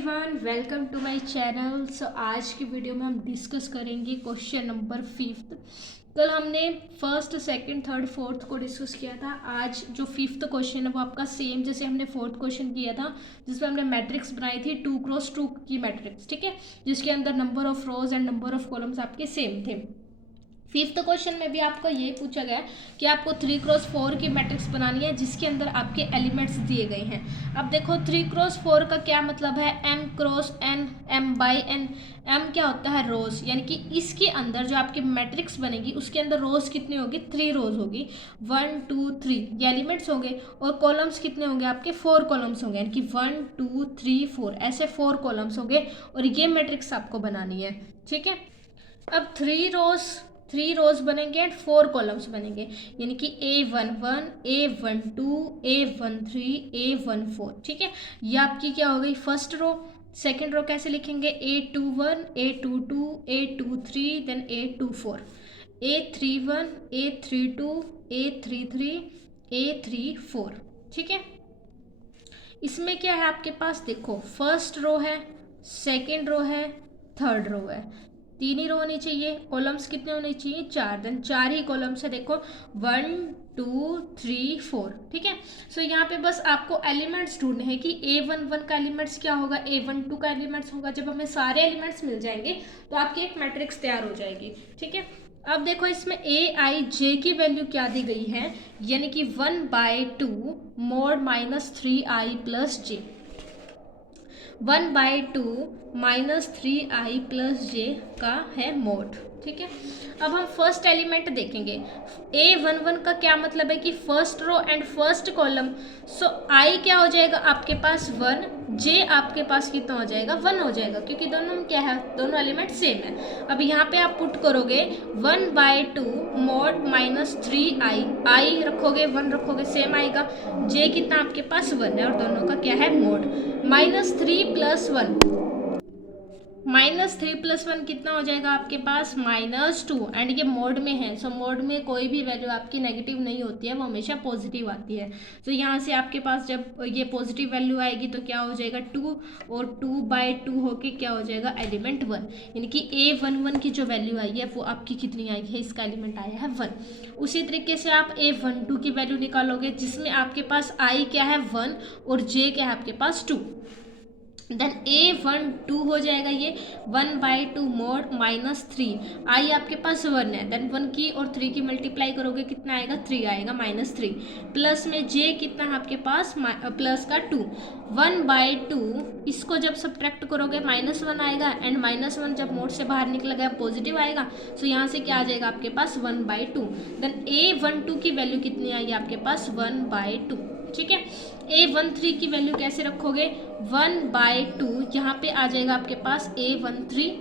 Everyone, welcome to my channel. आज की video में हम डिस्कस करेंगे क्वेश्चन नंबर 5। कल हमने फर्स्ट, सेकंड, थर्ड, फोर्थ को डिस्कस किया था। आज जो 5th क्वेश्चन है वो आपका सेम जैसे हमने 4th क्वेश्चन किया था, जिसमें हमने मैट्रिक्स बनाई थी 2x2 की मैट्रिक्स, ठीक है, जिसके अंदर number of rose and number of columns आपके सेम थे। 5th क्वेश्चन में भी आपको ये पूछा गया कि आपको 3x4 की मैट्रिक्स बनानी है जिसके अंदर आपके एलिमेंट्स दिए गए हैं। अब देखो 3x4 का क्या मतलब है, m cross n, m by n। m क्या होता है, रोज, यानी कि इसके अंदर जो आपकी मैट्रिक्स बनेगी उसके अंदर रोज कितनी होगी, 3 रोज होगी, 1 2 3 ये एलिमेंट्स होंगे। और कॉलम्स कितने होंगे आपके, 4 कॉलम्स होंगे, यानी कि 1 2 3 4 ऐसे 4 कॉलम्स होंगे और ये मैट्रिक्स आपको बनानी है, ठीक है। अब 3 रोज बनेंगे एंड 4 कॉलम्स बनेंगे, यानी कि A11, A12, A13, A14, ठीक है। ये आपकी क्या हो गई फर्स्ट रो। सेकेंड रो कैसे लिखेंगे, A21, A22, A23, then A24, A31, A32, A33, A34, ठीक है। इसमें क्या है आपके पास, देखो फर्स्ट रो है, सेकेंड रो है, थर्ड रो है, 3 ही रो होनी चाहिए। कॉलम्स कितने होने चाहिए, 4, देन 4 ही कॉलम्स है, देखो 1 2 3 4, ठीक है। सो यहाँ पे बस आपको एलिमेंट्स ढूंढने हैं कि A11 का एलिमेंट्स क्या होगा, A12 का एलिमेंट्स होगा। जब हमें सारे एलिमेंट्स मिल जाएंगे तो आपकी एक मैट्रिक्स तैयार हो जाएगी, ठीक है। अब देखो इसमें Aij की वैल्यू क्या दी गई है, यानी कि 1/2 mod -3i प्लस जे, 1/2 -3i प्लस जे का है मोड, ठीक है। अब हम फर्स्ट एलिमेंट देखेंगे। A11 का क्या मतलब है कि first row and first column. So i क्या हो जाएगा आपके पास 1, j आपके पास कितना हो जाएगा 1 हो जाएगा, क्योंकि दोनों में क्या है, दोनों एलिमेंट सेम है। अब यहाँ पे आप पुट करोगे 1/2 mod -3i, i रखोगे 1 रखोगे सेम आएगा, j कितना आपके पास 1 है और दोनों का क्या है मोड। -3 + 1, -3 + 1 कितना हो जाएगा आपके पास -2, एंड ये मोड में है। सो मोड में कोई भी वैल्यू आपकी नेगेटिव नहीं होती है, वो हमेशा पॉजिटिव आती है। तो यहाँ से आपके पास जब ये पॉजिटिव वैल्यू आएगी तो क्या हो जाएगा 2, और 2/2 होके क्या हो जाएगा एलिमेंट 1, यानी कि A11 की जो वैल्यू आई है वो आपकी कितनी आई है, इसका एलिमेंट आया है 1। उसी तरीके से आप A12 की वैल्यू निकालोगे जिसमें आपके पास i क्या है 1 और j क्या है आपके पास 2, देन A12 हो जाएगा ये 1/2 mod -3, i आपके पास 1 है, देन 1 की और 3 की मल्टीप्लाई करोगे कितना आएगा 3 आएगा, -3 प्लस में j कितना है आपके पास प्लस का 2, 1/2 इसको जब सब्ट्रैक्ट करोगे -1 आएगा, एंड -1 जब मोड से बाहर निकलेगा पॉजिटिव आएगा। सो यहाँ से क्या आ जाएगा आपके पास 1/2, देन A12 की वैल्यू कितनी आएगी आपके पास 1/2, ठीक है। A13 की वैल्यू कैसे रखोगे 1/2, यहाँ पे आ जाएगा आपके पास A13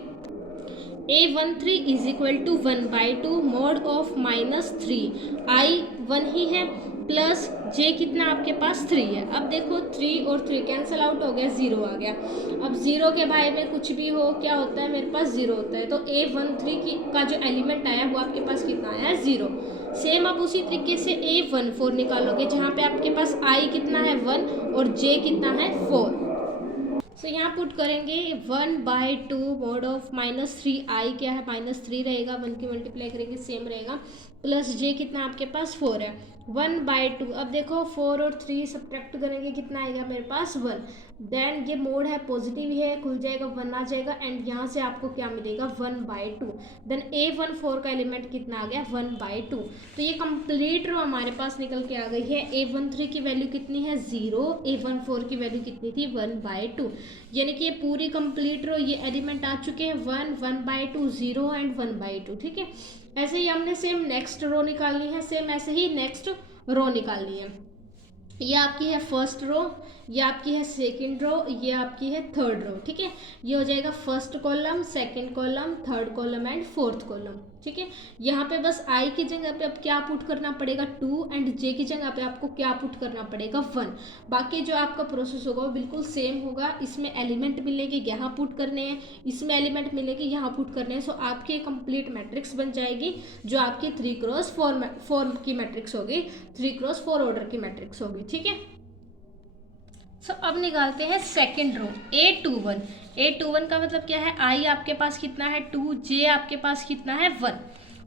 is equal to 1/2 mod of -3, i 1 ही है प्लस j कितना आपके पास 3 है। अब देखो 3 और 3 कैंसिल आउट हो गया, 0 आ गया। अब 0 के भाई में कुछ भी हो क्या होता है, मेरे पास 0 होता है। तो A13 का जो एलिमेंट आया वो आपके पास कितना आया है 0। सेम आप उसी तरीके से A14 निकालोगे जहाँ पे आपके पास i कितना है 1 और j कितना है 4। सो यहाँ पुट करेंगे 1/2 mod ऑफ -3i क्या है -3 रहेगा, 1 की मल्टीप्लाई करेंगे सेम रहेगा, प्लस j कितना आपके पास 4 है, 1/2। अब देखो 4 और 3 सब्ट्रैक्ट करेंगे कितना आएगा मेरे पास 1, देन ये मोड है पॉजिटिव है, खुल जाएगा 1 आ जाएगा, एंड यहाँ से आपको क्या मिलेगा 1/2, देन A14 का एलिमेंट कितना आ गया 1/2। तो ये कंप्लीट रो हमारे पास निकल के आ गई है। A13 की वैल्यू कितनी है 0, A14 की वैल्यू कितनी थी 1/2, यानी कि ये पूरी कंप्लीट रो ये एलिमेंट आ चुके हैं 1, 1/2, 0 एंड 1/2, ठीक है। ऐसे ही हमने सेम नेक्स्ट रो निकालनी है, सेम ऐसे ही नेक्स्ट रो निकालनी है। ये आपकी है फर्स्ट रो, ये आपकी है सेकंड रो, ये आपकी है थर्ड रो, ठीक है। ये हो जाएगा first column, second column, third column and fourth column, ठीक है। यहाँ पे बस i की जगह पे अब क्या पुट करना पड़ेगा 2, एंड j की जगह पे आपको क्या पुट करना पड़ेगा 1। बाकी जो आपका प्रोसेस होगा वो बिल्कुल सेम होगा। इसमें एलिमेंट मिलेंगे यहाँ पुट करने हैं, इसमें एलिमेंट मिलेंगे यहाँ पुट करने हैं। सो आपकी एक कंप्लीट मैट्रिक्स बन जाएगी जो आपकी 3x4 की मैट्रिक्स होगी, 3x4 ऑर्डर की मैट्रिक्स होगी, ठीक है। सो अब निकालते हैं सेकेंड रो A21। A21 का मतलब क्या है, आई आपके पास कितना है 2, जे आपके पास कितना है 1,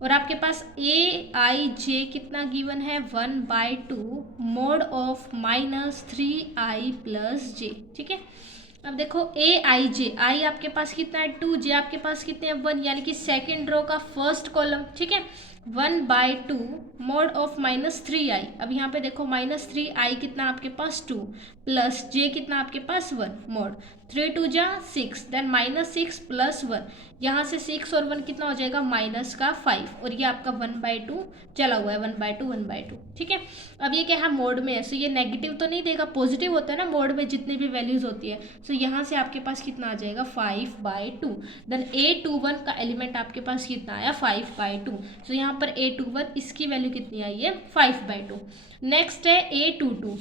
और आपके पास A i j कितना गिवन है 1/2 mod of -3i plus j। ठीक है, अब देखो A i j, आई आपके पास कितना है 2, जे आपके पास कितने हैं 1, यानी कि सेकेंड रो का फर्स्ट कॉलम। ठीक है, 1/2 मोड ऑफ -3i। अब यहाँ पे देखो -3i कितना आपके पास 2 प्लस j कितना आपके पास 1 मोड 3 2 जा 6, देन -6 प्लस 1, यहाँ से 6 और 1 कितना हो जाएगा माइनस का 5, और ये आपका 1/2 चला हुआ है 1/2 1/2। ठीक है, अब ये क्या है मोड में है, सो ये नेगेटिव तो नहीं देगा, पॉजिटिव होता है ना मोड में जितनी भी वैल्यूज होती है। सो यहाँ से आपके पास कितना आ जाएगा 5/2। देन A21 का एलिमेंट आपके पास कितना आया 5/2। सो यहाँ पर A21 इसकी वैल्यू कितनी आई है 5/2। नेक्स्ट है A22।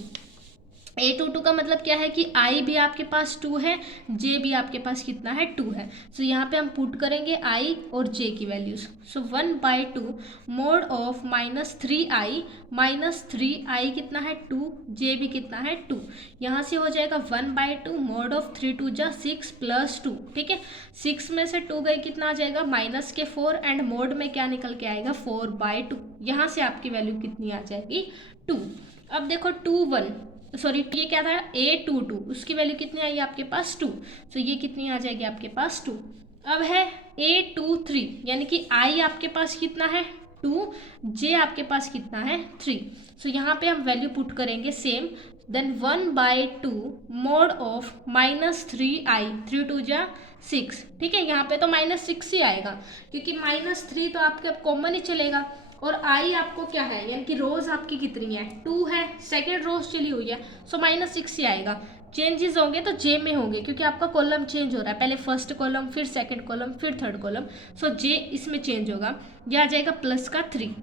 A22 का मतलब क्या है कि i भी आपके पास 2 है, j भी आपके पास कितना है 2 है। सो यहाँ पे हम पुट करेंगे i और j की values. So 1/2 mod of -3i, -3i कितना है 2, j भी कितना है 2, यहाँ से हो जाएगा 1/2 मोड ऑफ 3 2 जा 6 प्लस 2। ठीक है, 6 में से 2 गए कितना आ जाएगा -4, एंड मोड में क्या निकल के आएगा 4/2, यहाँ से आपकी वैल्यू कितनी आ जाएगी 2। अब देखो ये क्या था A22, उसकी वैल्यू कितनी आई आपके पास 2, तो ये कितनी आ जाएगी आपके पास 2। अब है A23, यानी कि I आपके पास कितना है 2, J आपके पास कितना है 3। सो यहाँ पे हम वैल्यू पुट करेंगे same, then 1/2 mod of -3i, 3 2 जा 6। ठीक है, यहाँ पे तो -6 ही आएगा क्योंकि -3 तो आपके अब कॉमन ही चलेगा, और आई आपको क्या है यानी कि रोज आपकी कितनी है 2 है, सेकेंड रोज चली हुई है, सो -6 ही आएगा। चेंजेस होंगे तो जे में होंगे क्योंकि आपका कॉलम चेंज हो रहा है, पहले फर्स्ट कॉलम फिर सेकंड कॉलम फिर थर्ड कॉलम, सो जे इसमें चेंज होगा, ये आ जाएगा प्लस का 3।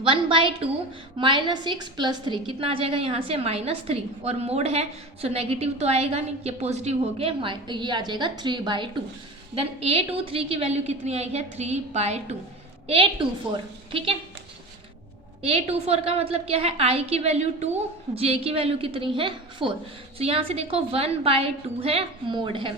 1/2 -6 प्लस 3 कितना आ जाएगा यहाँ से -3, और मोड है सो नेगेटिव तो आएगा नहीं, ये पॉजिटिव हो गया, ये आ जाएगा 3/2। देन A23 की वैल्यू कितनी आई है 3/2। A24, ठीक है, A24 का मतलब क्या है I की वैल्यू 2, J की वैल्यू कितनी है 4। सो यहाँ से देखो 1/2 है मोड है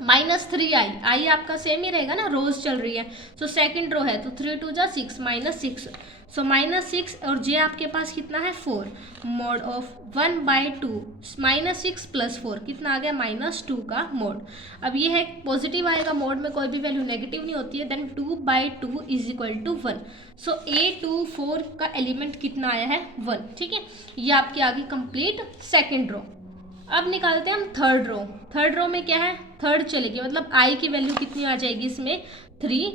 -3i, आई आपका सेम ही रहेगा ना, रोज चल रही है, सो सेकंड रो है तो 3 2 जा 6 -6, सो -6 और j आपके पास कितना है 4, मोड ऑफ 1/2 -6 प्लस 4 कितना आ गया -2 का मोड। अब ये है पॉजिटिव आएगा, मोड में कोई भी वैल्यू नेगेटिव नहीं होती है, then 2/2 is equal to 1। So A24 का एलिमेंट कितना आया है 1। ठीक है, ये आपकी आ गई कंप्लीट सेकेंड रो। अब निकालते हैं हम थर्ड रो। थर्ड रो में क्या है थर्ड चलेगी, मतलब आई की वैल्यू कितनी आ जाएगी इसमें 3,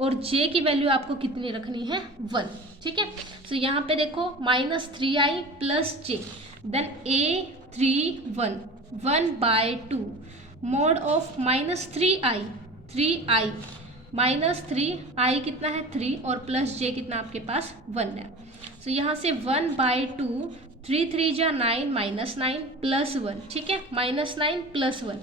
और जे की वैल्यू आपको कितनी रखनी है 1। ठीक है, सो यहाँ पे देखो -3i plus j, then A31 1/2 mod of -3i, 3i -3i कितना है 3, और प्लस जे कितना आपके पास 1 है। सो यहाँ से 1/2 3 3 जा 9 -9 प्लस 1। ठीक है, -9 प्लस 1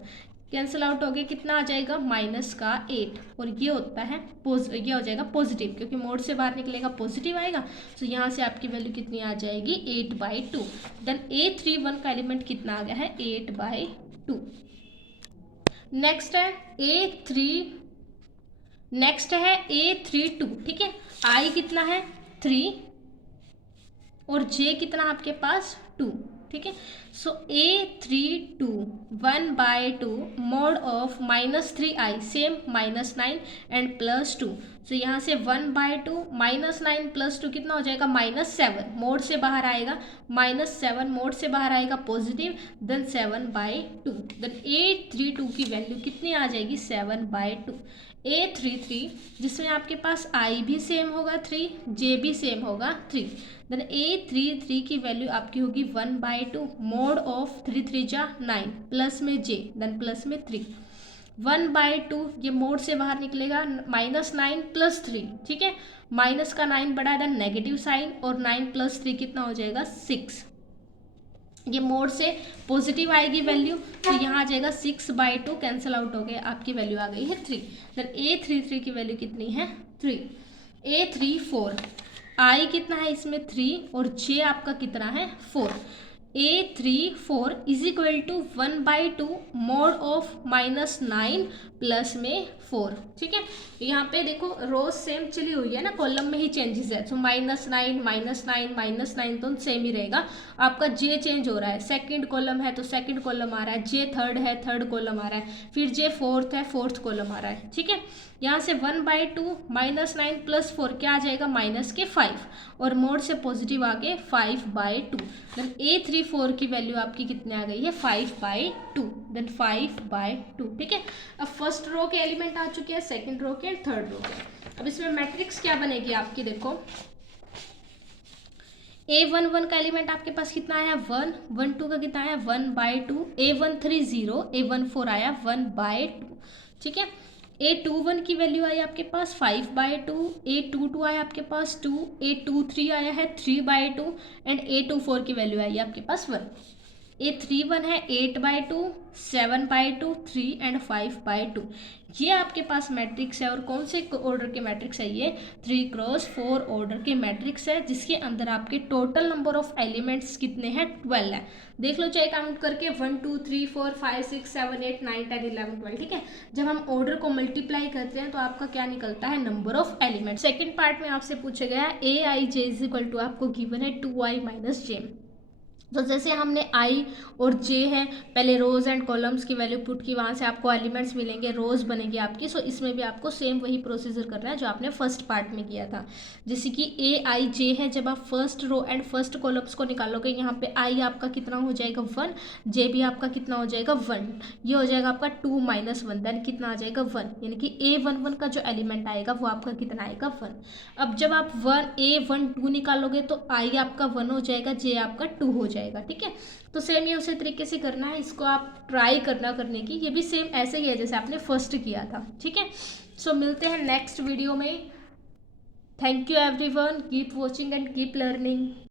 कैंसिल आउट हो गया, कितना आ जाएगा माइनस का 8, और ये होता है ये हो जाएगा पॉजिटिव क्योंकि मोड से बाहर निकलेगा पॉजिटिव आएगा। तो यहाँ से आपकी वैल्यू कितनी आ जाएगी 8/2। देन A31 का एलिमेंट कितना आ गया है 8/2। नेक्स्ट है A32। ठीक है, I कितना है 3 और J कितना आपके पास 2। ठीक है, सो A32 1/2 mod of -3i same -9 and plus 2। सो यहाँ से 1/2 -9 प्लस 2 कितना हो जाएगा -7, मोड से बाहर आएगा -7, मोड से बाहर आएगा पॉजिटिव, देन 7/2। देन A32 की वैल्यू कितनी आ जाएगी 7/2। A33 जिसमें आपके पास I भी सेम होगा 3, J भी सेम होगा 3, देन A33 की वैल्यू आपकी होगी 1/2 मोड ऑफ 3 3 जा 9 प्लस में J, देन प्लस में 3, 1/2 ये मोड से बाहर निकलेगा -9 प्लस 3। ठीक है, माइनस का 9 बड़ा है, देन नेगेटिव साइन, और 9 प्लस 3 कितना हो जाएगा 6, ये मोड से पॉजिटिव आएगी वैल्यू, तो यहाँ आ जाएगा 6/2 कैंसिल आउट हो गया, आपकी वैल्यू आ गई है 3। देन A33 की वैल्यू कितनी है 3। A34 I कितना है इसमें 3 और J आपका कितना है 4। A34 is equal to 1/2 mod of -9 plus में 4। ठीक है, यहाँ पे देखो रोज सेम चली हुई है ना, कॉलम में ही चेंजेस है, तो -9 -9 तो सेम ही रहेगा। आपका जे चेंज हो रहा है, सेकंड कॉलम है तो सेकंड कॉलम आ रहा है, जे थर्ड है थर्ड कॉलम आ रहा है, फिर जे फोर्थ है फोर्थ कॉलम आ रहा है। ठीक है, यहाँ से 1/2 -9 प्लस 4 क्या आ जाएगा, -5, और मोड से पॉजिटिव आगे 5/2। देन A34 की वैल्यू आपकी कितने आ गई है, 5/2। देन 5/2। ठीक है, अब फर्स्ट रो के एलिमेंट आ चुके हैं, सेकंड रो के, थर्ड रो के। अब इसमें मैट्रिक्स क्या बनेगी आपकी, देखो A11 का एलिमेंट आपके पास कितना आया, 1, 1-2 का कितना आया, 1/2, A13 0, A14 आया 1/2। ठीक है, A21 की वैल्यू आई आपके पास 5/2, A22 आया आपके पास 2, A23 आया है 3/2, एंड A24 की वैल्यू आई आपके पास 1। A31 है 8/2, 7/2, 3 एंड 5/2। ये आपके पास मैट्रिक्स है, और कौन से ऑर्डर के मैट्रिक्स है ये, 3x4 ऑर्डर के मैट्रिक्स है, जिसके अंदर आपके टोटल नंबर ऑफ एलिमेंट्स कितने हैं, 12 है। देख लो चाहे काउंट करके, 1 2 3 4 5 6 7 8 9 10 11 12। ठीक है, जब हम ऑर्डर को मल्टीप्लाई करते हैं तो आपका क्या निकलता है, number of element. Second part में आपसे पूछा गया Aij इज इक्वल टू, आपको गिवन है 2i - j। तो जैसे हमने आई और जे है, पहले रोज एंड कॉलम्स की वैल्यू पुट की, वहाँ से आपको एलिमेंट्स मिलेंगे, रोज बनेगी आपकी। सो इसमें भी आपको सेम वही प्रोसीजर करना है जो आपने फर्स्ट पार्ट में किया था। जैसे कि A i j है, जब आप first row and first columns को निकालोगे, यहाँ पे आई आपका कितना हो जाएगा 1, जे भी आपका कितना हो जाएगा 1, ये हो जाएगा आपका 2 - 1, देन कितना आ जाएगा 1, यानी कि A11 का जो एलिमेंट आएगा वो आपका कितना आएगा 1। अब जब आप A12 निकालोगे तो आई आपका 1 हो जाएगा, जे आपका 2 हो जाएगा। ठीक है, तो सेम ये उसी तरीके से करना है, इसको आप ट्राई करने की, ये भी सेम ऐसे ही है जैसे आपने फर्स्ट किया था। ठीक है, सो मिलते हैं नेक्स्ट वीडियो में। Thank you everyone, keep watching and keep learning.